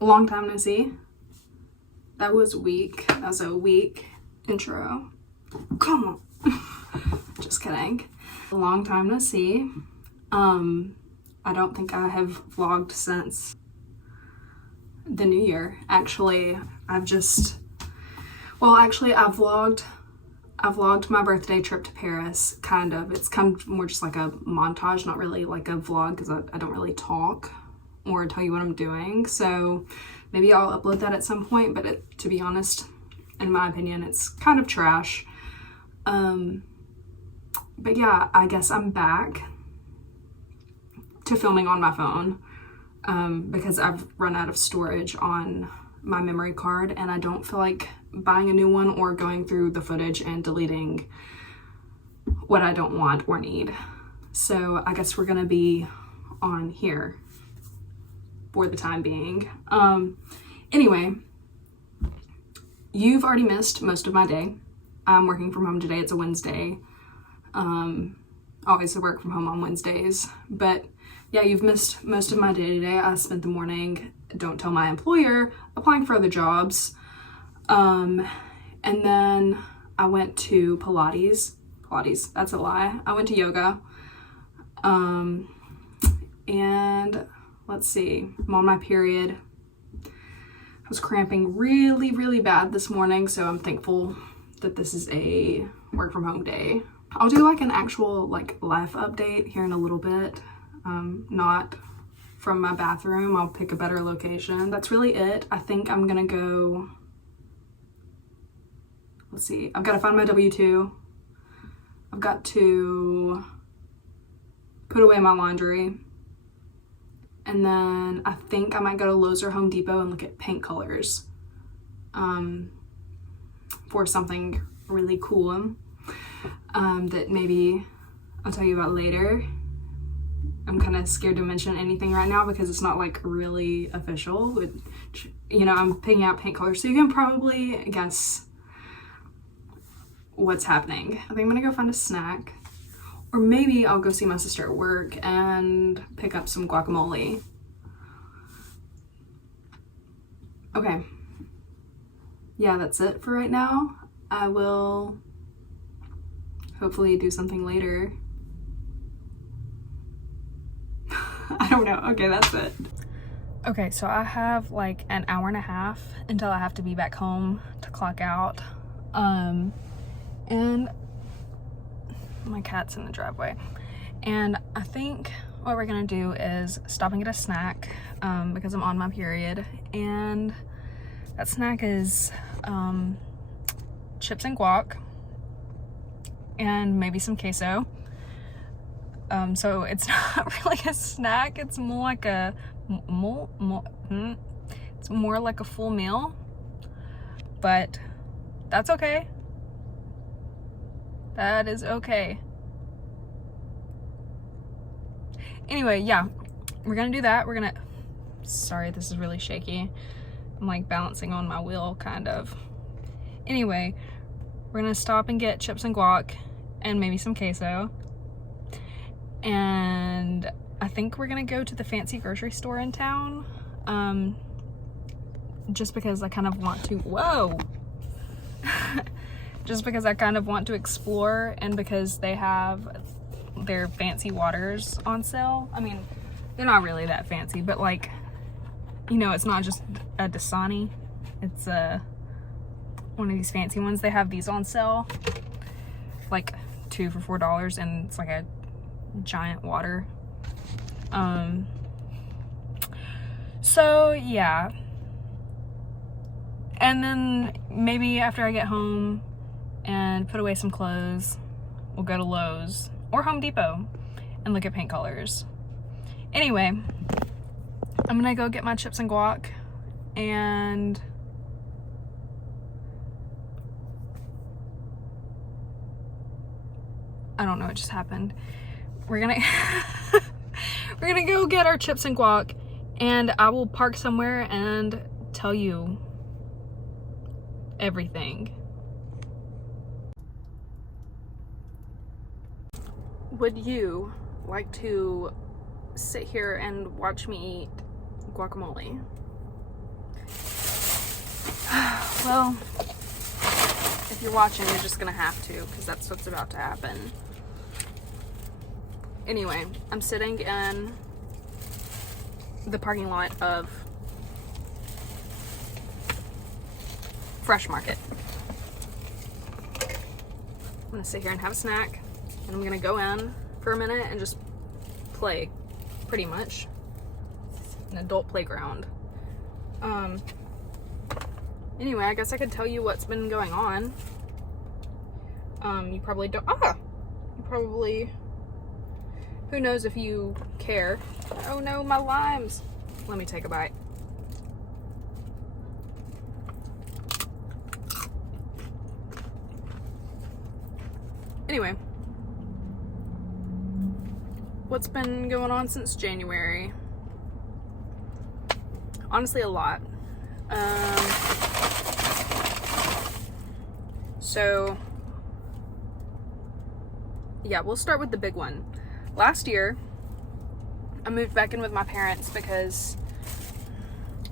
Long time no see. That was weak. That was a weak intro. Come on. Just kidding. A long time no see. I don't think I have vlogged since the new year. Actually, I've vlogged my birthday trip to Paris, kind of. It's kind of more just like a montage, not really like a vlog, because I don't really talk or tell you what I'm doing. So maybe I'll upload that at some point, but to be honest, in my opinion, it's kind of trash. But yeah, I guess I'm back to filming on my phone because I've run out of storage on my memory card, and I don't feel like buying a new one or going through the footage and deleting what I don't want or need. So I guess we're gonna be on here for the time being. Anyway, you've already missed most of my day. I'm working from home today. It's a Wednesday. Always work from home on Wednesdays, but yeah, you've missed most of my day today. I spent the morning, don't tell my employer, applying for other jobs. And then I went to Pilates, that's a lie. I went to yoga. And let's see, I'm on my period. I was cramping really, really bad this morning, so I'm thankful that this is a work from home day. I'll do like an actual like life update here in a little bit. Not from my bathroom. I'll pick a better location. That's really it. I think I'm gonna go, let's see, I've got to find my W-2. I've got to put away my laundry. And then I think I might go to Lowe's or Home Depot and look at paint colors for something really cool that maybe I'll tell you about later. I'm kind of scared to mention anything right now because it's not like really official. But, you know, I'm picking out paint colors, so you can probably guess what's happening. I think I'm gonna go find a snack, or maybe I'll go see my sister at work and pick up some guacamole. Okay. Yeah, that's it for right now. I will hopefully do something later. I don't know. Okay, that's it. Okay, so I have like an hour and a half until I have to be back home to clock out. And my cat's in the driveway. And I think what we're gonna do is stop and get a snack because I'm on my period. And that snack is chips and guac and maybe some queso. So it's not really a snack, it's more like a it's more like a full meal, but that's okay. That is okay. Anyway, yeah, we're gonna do that. Sorry, this is really shaky. I'm like balancing on my wheel, kind of. Anyway, we're gonna stop and get chips and guac and maybe some queso. And I think we're gonna go to the fancy grocery store in town, just because I kind of want to, just because I kind of want to explore, and because they have their fancy waters on sale. I mean, they're not really that fancy, but like, you know, it's not just a Dasani, it's one of these fancy ones. They have these on sale, like 2 for $4, and it's like a giant water. So yeah, and then maybe after I get home and put away some clothes, we'll go to Lowe's or Home Depot and look at paint colors. Anyway, I'm gonna go get my chips and guac, and I don't know what just happened. We're gonna we're gonna go get our chips and guac, and I will park somewhere and tell you everything. Would you like to sit here and watch me eat guacamole? Well, if you're watching, you're just gonna have to, because that's what's about to happen. Anyway, I'm sitting in the parking lot of Fresh Market. I'm gonna sit here and have a snack, and I'm gonna go in for a minute and just play, pretty much. An adult playground. Anyway, I guess I could tell you what's been going on. You probably don't, you probably, who knows if you care. Oh no, my limes. Let me take a bite. Anyway, what's been going on since January? Honestly, a lot. So, yeah, we'll start with the big one. Last year, I moved back in with my parents because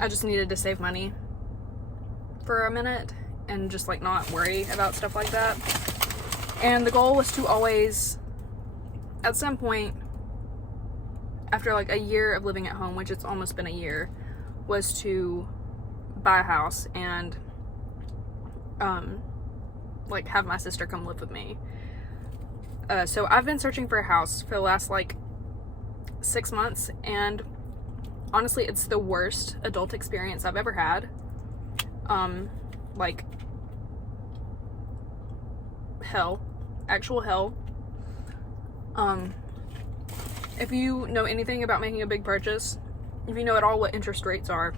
I just needed to save money for a minute and just like not worry about stuff like that. And the goal was to always, at some point, after like a year of living at home, which it's almost been a year, was to buy a house and like have my sister come live with me. So I've been searching for a house for the last like 6 months, and honestly it's the worst adult experience I've ever had. Like hell, actual hell. If you know anything about making a big purchase, if you know at all what interest rates are,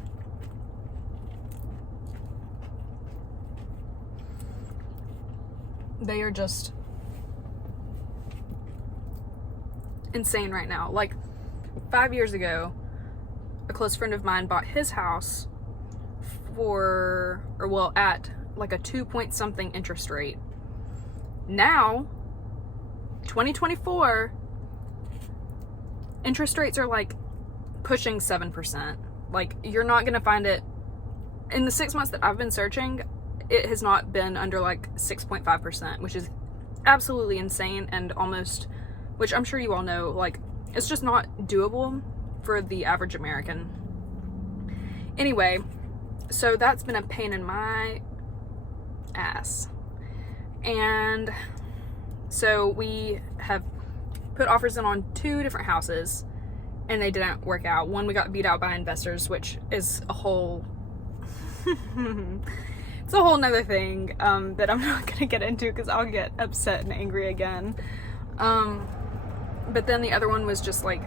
they are just insane right now. Like 5 years ago, a close friend of mine bought his house at like a 2 point something interest rate. Now, 2024, interest rates are like pushing 7%. Like, you're not gonna find it in the 6 months that I've been searching. It has not been under like 6.5%, which is absolutely insane, and almost, which I'm sure you all know, like, it's just not doable for the average American. Anyway, so that's been a pain in my ass. And so we have put offers in on 2 different houses, and they didn't work out. One, we got beat out by investors, which is a whole it's a whole nother thing that I'm not gonna get into because I'll get upset and angry again. But then the other one was just like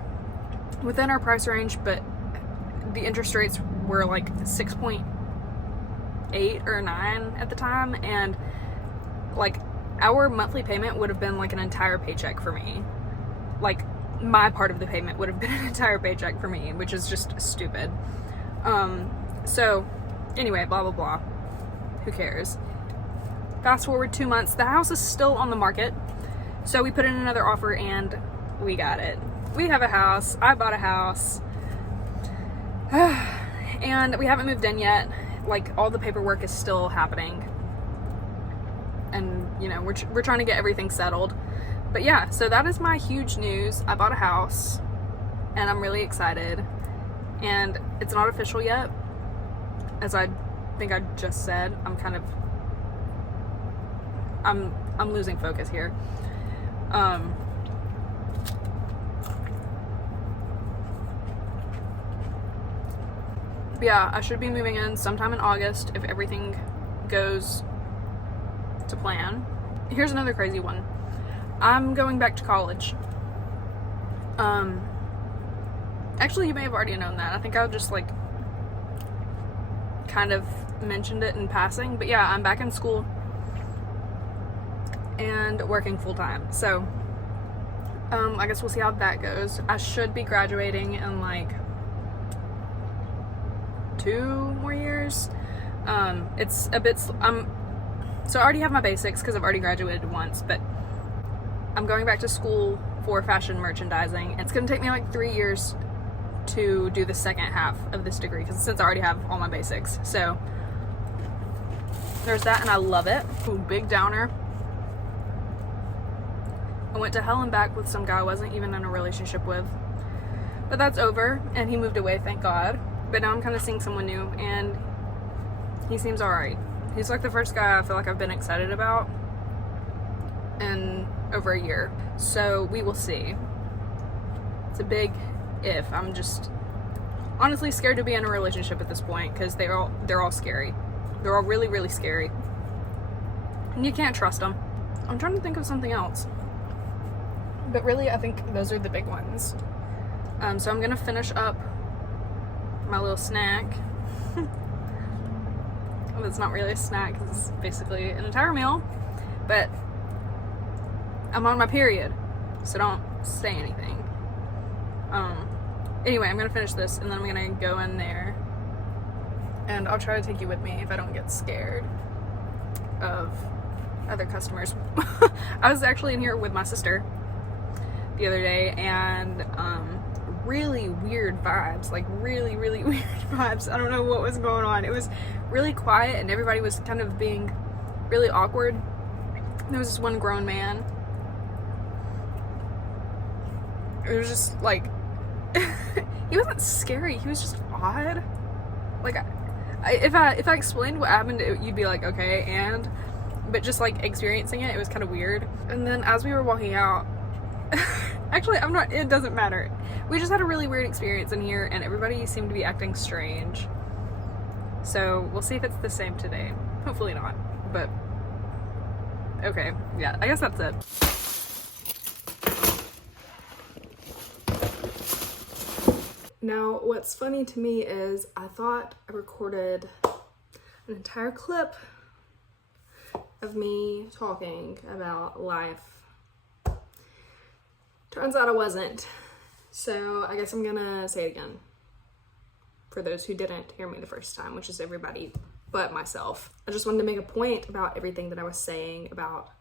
within our price range, but the interest rates were like 6.8 or 9 at the time, and like our monthly payment would have been like an entire paycheck for me. Like, my part of the payment would have been an entire paycheck for me, which is just stupid. So anyway, blah blah blah, who cares. Fast forward 2 months, the house is still on the market, so we put in another offer and we got it. We have a house. I bought a house. And we haven't moved in yet. Like, all the paperwork is still happening, and you know, we're trying to get everything settled. But yeah, so that is my huge news. I bought a house and I'm really excited, and it's not official yet, as I think I just said. I'm losing focus here. But yeah, I should be moving in sometime in August if everything goes to plan. Here's another crazy one. I'm going back to college. Actually, you may have already known that. I think I just like kind of mentioned it in passing, but yeah, I'm back in school and working full time. So, I guess we'll see how that goes. I should be graduating in like 2 more years. It's a bit, so I already have my basics because I've already graduated once, but I'm going back to school for fashion merchandising. It's going to take me like 3 years to do the second half of this degree, because since I already have all my basics. So there's that, and I love it. Ooh, big downer. I went to hell and back with some guy I wasn't even in a relationship with. But that's over, and he moved away, thank God. But now I'm kind of seeing someone new, and he seems alright. He's like the first guy I feel like I've been excited about in over a year. So we will see. It's a big if. I'm just honestly scared to be in a relationship at this point because they're all scary. They're all really, really scary. And you can't trust them. I'm trying to think of something else. But really, I think those are the big ones. So I'm gonna finish up my little snack. It's not really a snack, it's basically an entire meal. But I'm on my period, so don't say anything. Anyway, I'm gonna finish this and then I'm gonna go in there and I'll try to take you with me if I don't get scared of other customers. I was actually in here with my sister the other day, and really weird vibes, like really, really weird vibes. I don't know what was going on. It was really quiet and everybody was kind of being really awkward. There was this one grown man. It was just like, he wasn't scary, he was just odd. Like, if I explained what happened, you'd be like, okay, but just like experiencing it, it was kind of weird. And then as we were walking out, actually, it doesn't matter. We just had a really weird experience in here and everybody seemed to be acting strange. So we'll see if it's the same today. Hopefully not, but okay, yeah, I guess that's it. Now, what's funny to me is I thought I recorded an entire clip of me talking about life. Turns out I wasn't. So I guess I'm gonna say it again for those who didn't hear me the first time, which is everybody but myself. I just wanted to make a point about everything that I was saying about,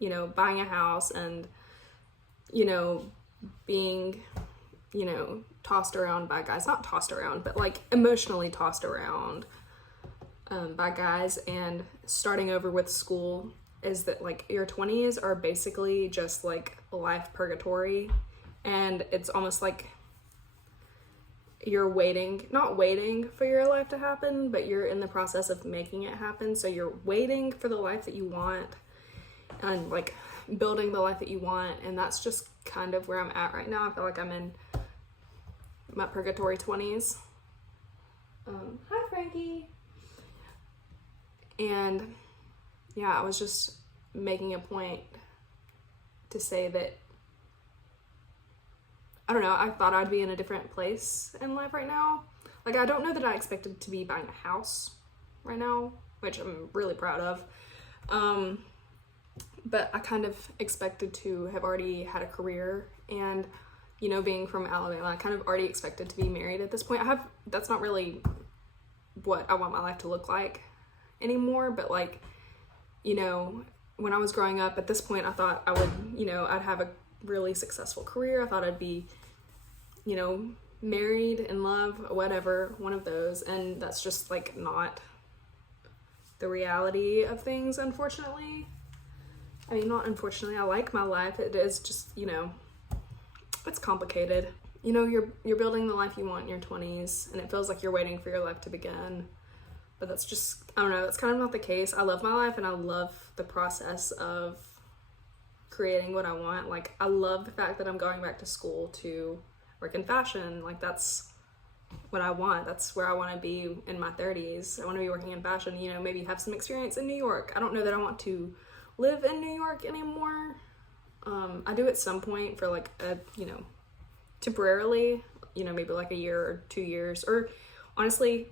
you know, buying a house and, you know, being, you know, tossed around by guys. Not tossed around, but like emotionally tossed around by guys, and starting over with school is that like your 20s are basically just like life purgatory, and it's almost like you're not waiting for your life to happen, but you're in the process of making it happen. So you're waiting for the life that you want and like building the life that you want, and that's just kind of where I'm at right now. I feel like I'm in my purgatory 20s. Hi Frankie. And yeah, I was just making a point to say that, I don't know, I thought I'd be in a different place in life right now. Like, I don't know that I expected to be buying a house right now, which I'm really proud of. But I kind of expected to have already had a career, and, you know, being from Alabama, I kind of already expected to be married at this point. That's not really what I want my life to look like anymore, but like, you know, when I was growing up at this point, I thought I would, you know, I'd have a really successful career. I thought I'd be, you know, married, in love, whatever, one of those, and that's just like not the reality of things, unfortunately. I mean, not unfortunately, I like my life. It is just, you know, it's complicated. You know, you're building the life you want in your 20s, and it feels like you're waiting for your life to begin. But that's just, I don't know, that's kind of not the case. I love my life, and I love the process of creating what I want. Like, I love the fact that I'm going back to school to work in fashion. Like, that's what I want. That's where I want to be in my 30s. I want to be working in fashion, you know, maybe have some experience in New York. I don't know that I want to live in New York anymore. I do at some point for like you know, temporarily, you know, maybe like a year or 2 years, or honestly,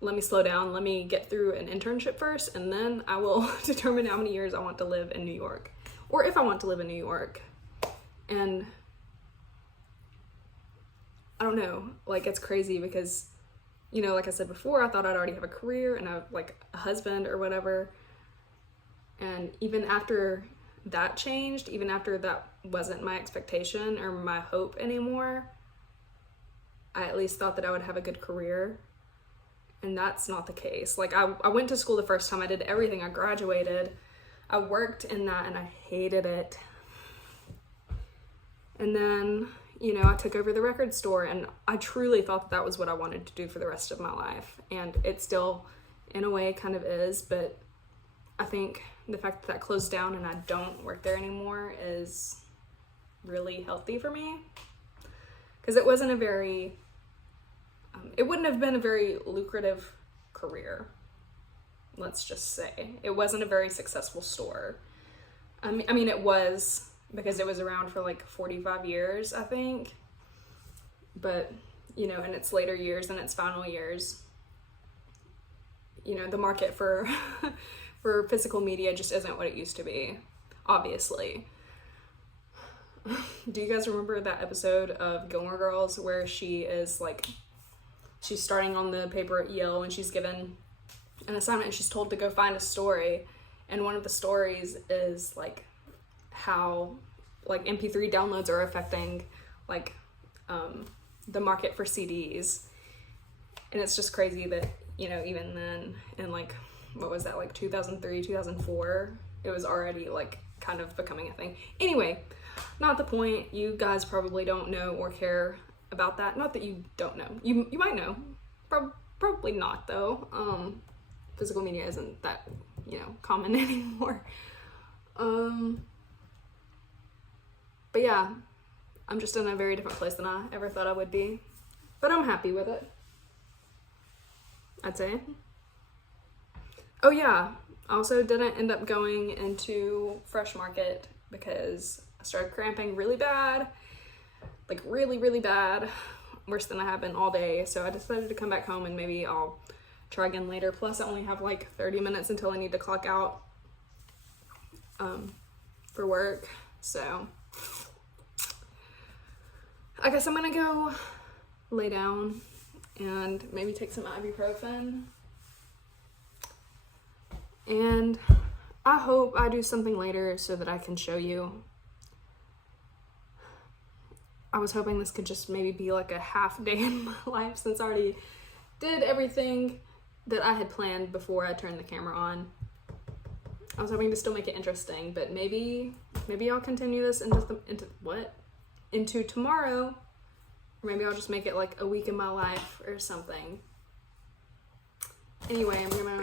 let me slow down, let me get through an internship first, and then I will determine how many years I want to live in New York, or if I want to live in New York. And I don't know, like, it's crazy because, you know, like I said before, I thought I'd already have a career and like a husband or whatever, and even after that changed, even after that wasn't my expectation or my hope anymore, I at least thought that I would have a good career. And that's not the case. Like, I went to school the first time, I did everything, I graduated, I worked in that, and I hated it. And then, you know, I took over the record store, and I truly thought that was what I wanted to do for the rest of my life. And it still, in a way, kind of is, but I think the fact that that closed down and I don't work there anymore is really healthy for me. Because it wasn't a very, it wouldn't have been a very lucrative career, let's just say. It wasn't a very successful store. I mean, it was, because it was around for like 45 years, I think. But, you know, in its later years and its final years, you know, the market for for physical media just isn't what it used to be, obviously. Do you guys remember that episode of Gilmore Girls where she is like, she's starting on the paper at Yale and she's given an assignment and she's told to go find a story, and one of the stories is like how like MP3 downloads are affecting like the market for CDs. And it's just crazy that, you know, even then in like, what was that, like 2003, 2004, it was already like kind of becoming a thing. Anyway, not the point. You guys probably don't know or care about that. Not that you don't know. You might know. Probably not though. Physical media isn't that, you know, common anymore. But yeah, I'm just in a very different place than I ever thought I would be. But I'm happy with it, I'd say. Oh yeah, I also didn't end up going into Fresh Market because I started cramping really bad. Like really, really bad. Worse than I have been all day. So I decided to come back home and maybe I'll try again later. Plus I only have like 30 minutes until I need to clock out for work. So I guess I'm gonna go lay down and maybe take some ibuprofen. And I hope I do something later so that I can show you. I was hoping this could just maybe be like a half day in my life since I already did everything that I had planned before I turned the camera on. I was hoping to still make it interesting, but maybe I'll continue this into tomorrow, or maybe I'll just make it like a week in my life or something. Anyway, I'm gonna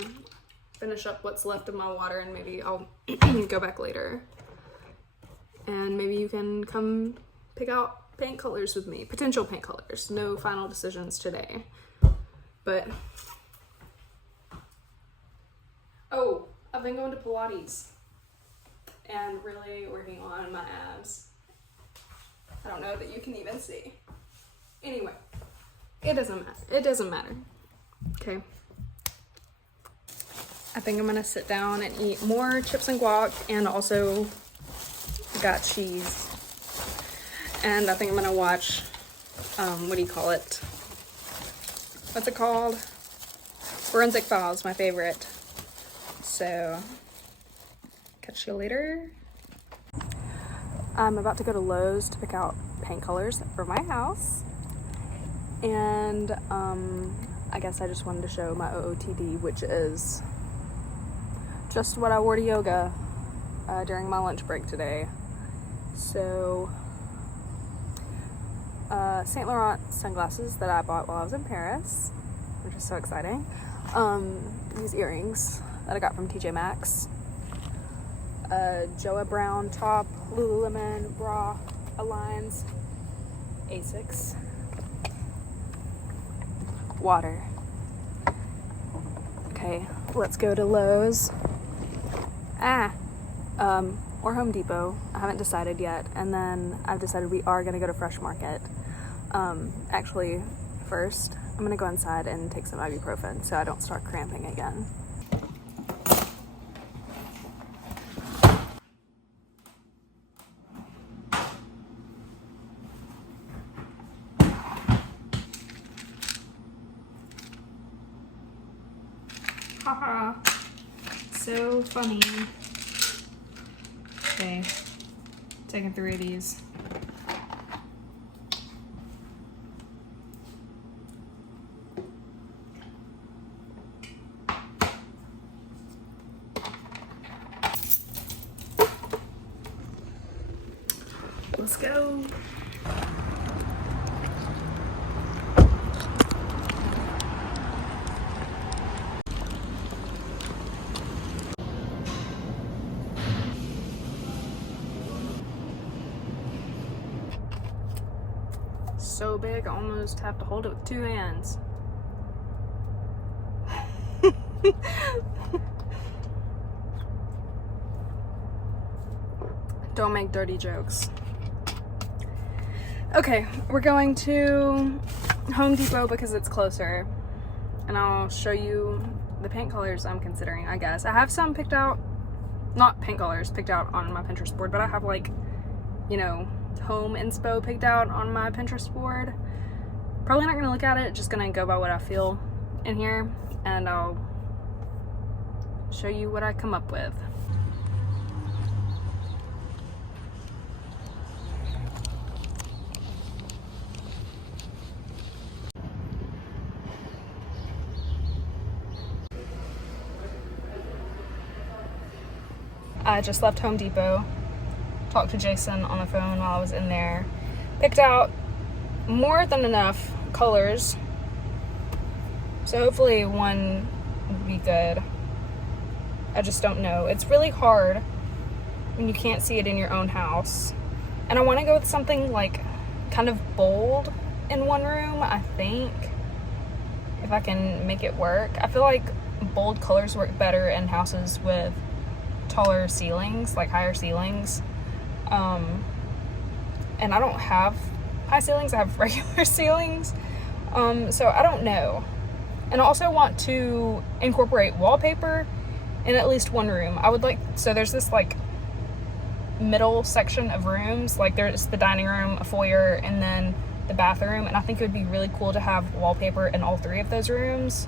finish up what's left of my water and maybe I'll go back later. And maybe you can come pick out paint colors with me, potential paint colors. No final decisions today. But, oh, I've been going to Pilates and really working on my abs. I don't know that you can even see. Anyway, it doesn't matter. Okay. I think I'm gonna sit down and eat more chips and guac, and also got cheese. And I think I'm gonna watch, what do you call it? What's it called? Forensic Files, my favorite. So, catch you later. I'm about to go to Lowe's to pick out paint colors for my house. And, I guess I just wanted to show my OOTD, which is just what I wore to yoga during my lunch break today. So, Saint Laurent sunglasses that I bought while I was in Paris, which is so exciting. These earrings that I got from TJ Maxx. Joa Brown top, Lululemon bra, Aligns, Asics, water. Okay, let's go to Lowe's. Or Home Depot. I haven't decided yet. And then I've decided we are gonna go to Fresh Market. Actually, first, I'm gonna go inside and take some ibuprofen so I don't start cramping again. Haha, so funny. Okay, taking 3 of these. Let's go. So big, I almost have to hold it with 2 hands. Don't make dirty jokes. Okay, we're going to Home Depot because it's closer, and I'll show you the paint colors I'm considering, I guess. I have some picked out, not paint colors picked out on my Pinterest board, but I have, like, you know, home inspo picked out on my Pinterest board. Probably not gonna look at it, just gonna go by what I feel in here, and I'll show you what I come up with. I just left Home Depot, talked to Jason on the phone while I was in there, picked out more than enough colors, so hopefully one will be good. I just don't know. It's really hard when you can't see it in your own house, and I want to go with something like kind of bold in one room, I think, if I can make it work. I feel like bold colors work better in houses with taller ceilings, like higher ceilings, and I don't have high ceilings, I have regular ceilings, so I don't know. And I also want to incorporate wallpaper in at least one room. I would like, so there's this like middle section of rooms, like there's the dining room, a foyer, and then the bathroom, and I think it would be really cool to have wallpaper in all 3 of those rooms.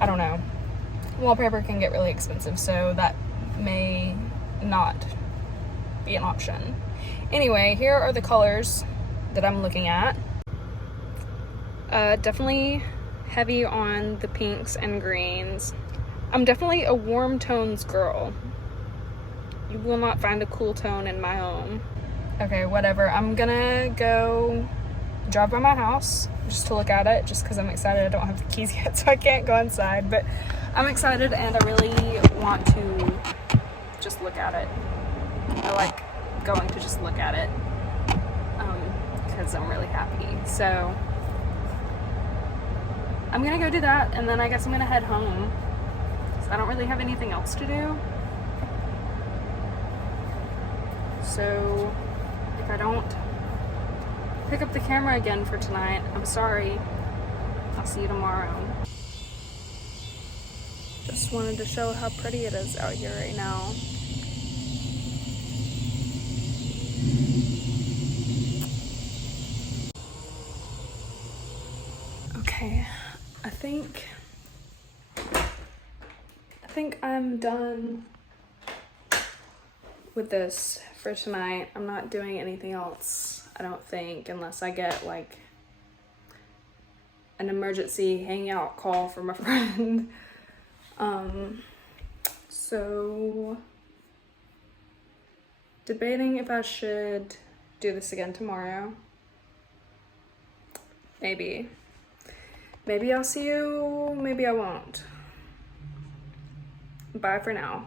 I don't know. Wallpaper can get really expensive, so that may not be an option. Anyway, here are the colors that I'm looking at. Definitely heavy on the pinks and greens. I'm definitely a warm tones girl. You will not find a cool tone in my home. Okay, whatever. I'm gonna go drive by my house just to look at it, just because I'm excited. I don't have the keys yet, so I can't go inside, but I'm excited and I really want to just look at it. I like going to just look at it because I'm really happy. So I'm gonna go do that, and then I guess I'm gonna head home because I don't really have anything else to do. So if I don't pick up the camera again for tonight, I'm sorry. I'll see you tomorrow. Just wanted to show how pretty it is out here right now. Okay, I think I'm done with this for tonight. I'm not doing anything else, I don't think, unless I get like an emergency hangout call from a friend. So debating if I should do this again tomorrow. Maybe I'll see you, maybe I won't. Bye for now.